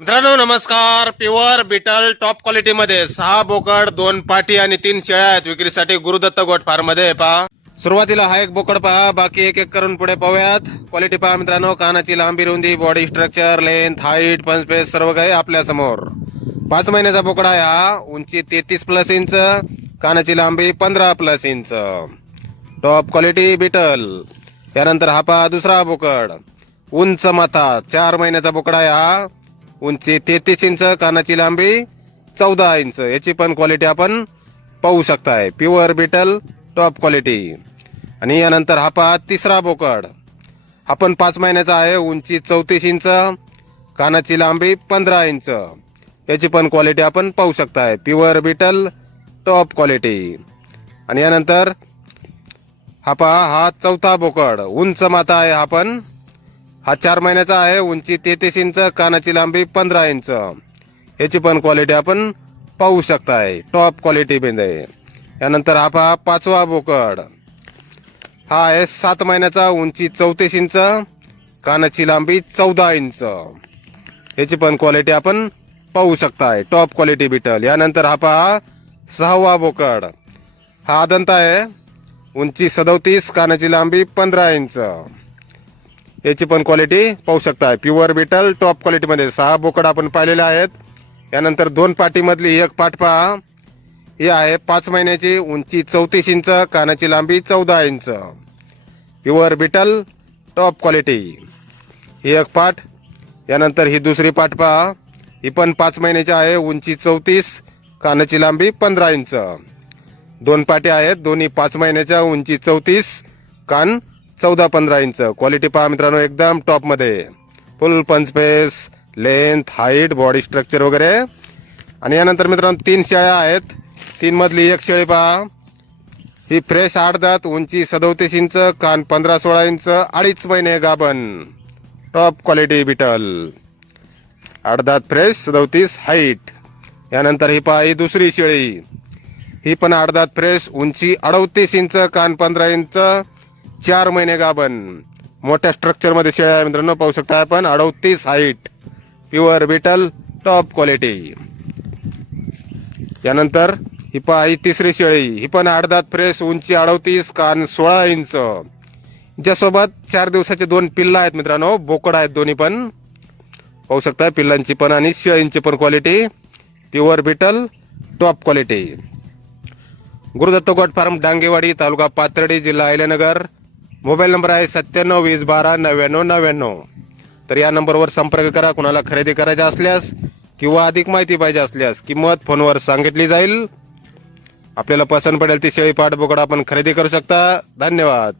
मित्रांनो नमस्कार. Pure Beetal top quality मध्ये 6 बोकड 2 पाटी आणि 3 शेळ्या आहेत विक्रीसाठी गुरुदत्त गोट फार्म मध्ये. पहा सुरुवातीला हा एक बोकड पहा, बाकी एक एक करून पुढे पाहूयात. क्वालिटी पहा मित्रांनो, कानाची लांबी रुंदी बॉडी स्ट्रक्चर लेंथ हाईट पंचपेस सर्व काही आपल्या समोर. 5 महिन्याचा बोकड आहे हा. उंची 33+ इंच, कानाची लांबी 15+ इंच, टॉप क्वालिटी बिटल. त्यानंतर हा पहा दुसरा बोकड, उंच माथा, 4 महिन्याचा बोकड आहे हा. उंची 33 इंच, कानाची लांबी 14 इंच. याची पण क्वालिटी आपण पाहू शकताय. Pure Beetal top quality. आणि यानंतर हा पहा तिसरा बोकड, हा पण 5 महिन्याचा आहे. उंची 34 इंच, कानाची लांबी 15 इंच. याची पण क्वालिटी आपण पाहू शकताय. Pure Beetal top quality. आणि यानंतर हा पहा हा चौथा बोकड, उंच माथा आहे हा पण. हा 4 महिन्याचा आहे. उंची 33 इंच, कानाची लांबी 15 इंच. याची पण क्वालिटी आपण पाहू शकताय. टॉप क्वालिटी मध्ये. यानंतर हा पहा पाचवा बोकड, हा आहे 7 महिन्याचा. उंची 34 इंच, कानाची लांबी 14 इंच. याची पण क्वालिटी आपण पाहू शकताय. Top quality Beetal. यानंतर हा पहा सहावा बोकड, हा आदंत आहे. उंची 37, कानाची लांबी 15 इंच. याची पण क्वालिटी पाहू शकताय. प्युअर बिटल टॉप क्वालिटी मध्ये 6 बोकड आपण पाहिलेले आहेत. यानंतर 2 पाटी मधली एक पाट पहा, ही आहे 5 महिन्याची. उंची 34 इंच, कानाची लांबी 14 inch. Pure Beetal top quality. ही एक पाट. यानंतर ही दुसरी पाट पहा, ही पण 5 महिन्याची आहे. उंची 34, कानाची लांबी 15 इंच. 2 पाटी आहेत, दोन्ही 5 महिन्याच्या. उंची 34, कान 14-15 इंच. क्वालिटी पहा मित्रांनो, एकदम टॉप मध्ये. फुल पंचपेस, लेंथ हाईट बॉडी स्ट्रक्चर वगैरे. आणि यानंतर मित्रांनो 3 शेळ्या आहेत. 3 मधली एक शेळी पहा, ही फ्रेश 8 दात, उंची 37 इंच, कान 15-16 इंच, 2.5 महिने गाभण. Top quality beetle. 8 दात फ्रेश, 37 हाईट. यानंतर ही पहा ही दुसरी शेळी, ही पण 8 दात फ्रेश, उंची 38 इंच, कान 15 इंच, 4 महिने गाभण. मोठ्या स्ट्रक्चर मध्ये शेळ्या आहे मित्रांनो, पाहू शकता आपण. 38 height. Pure Beetal top quality. यानंतर ही पहा ही तिसरी शेळी, ही पण 8 दात फ्रेश, उंची 38, कान 16 इंच. ज्यासोबत 4 दिवसाचे 2 पिल्ला आहेत मित्रांनो. बोकड आहेत दोन्ही पण. पाहू शकता पिल्लांची पण आणि शेळींची पण quality. Pure Beetal top quality. Gurudatt goat farm, Dangewadi, तालुका पाथर्डी, जिल्हा अहिल्यानगर. मोबाईल नंबर आहे 97 20 12 99 99. तर या नंबरवर संपर्क करा. कुणाला खरेदी करायची असल्यास किंवा अधिक माहिती पाहिजे असल्यास किंमत फोनवर सांगितली जाईल. आपल्याला पसंत पडेल ती शेळी पाठ बोकड आपण खरेदी करू शकता. धन्यवाद.